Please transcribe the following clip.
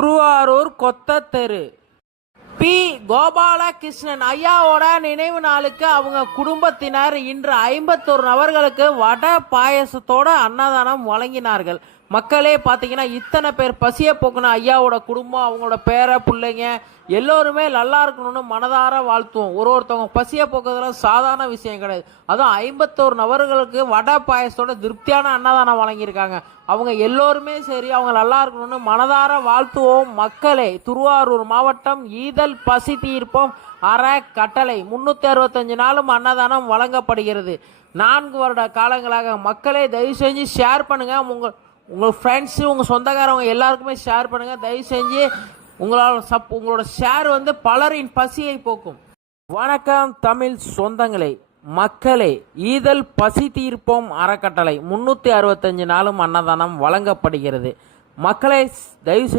Thiruvarur கொத்தத்தெரு B. Gopalakrishnan ஐயாவோட நினைவு நாளுக்கு அவங்க குடும்பத்தினர் இன்று 51 நபர்களுக்கு வடை பாயசத்தோட அன்னதானம் வழங்கினார்கள். மக்களே பார்த்தீங்கன்னா இத்தனை பேர் பசியை போக்குன ஐயாவோட குடும்பம், அவங்களோட பேர பிள்ளைங்க எல்லோருமே நல்லா இருக்கணும்னு மனதார வாழ்த்துவோம். ஒருத்தவங்க பசியை போக்குறதுலாம் சாதாரண விஷயம் கிடையாது. அதுவும் 51 நபர்களுக்கு வடை பாயசத்தோட திருப்தியான அன்னதானம் வழங்கியிருக்காங்க. அவங்க எல்லோருமே சரி, அவங்க நல்லா இருக்கணும்னு மனதார வாழ்த்துவோம். மக்களே, திருவாரூர் மாவட்டம் ஈதல் பசி தீர்ப்போம் அறக்கட்டளை 365 நாளும் அன்னதானம் வழங்கப்படுகிறது. 4 வருட காலங்களாக. மக்களே, தயவு செஞ்சு ஷேர் பண்ணுங்க. உங்கள் ஃப்ரெண்ட்ஸு, உங்கள் சொந்தக்காரவங்க எல்லாருக்குமே ஷேர் பண்ணுங்கள். தயவு செஞ்சு உங்களோட ஷேர் பலரின் பசியை போக்கும். வணக்கம் தமிழ் சொந்தங்களே, மக்களே, ஈதல் பசி தீர்ப்போம் அறக்கட்டளை 365 நாளும் அன்னதானம் வழங்கப்படுகிறது. மக்களே, தயவு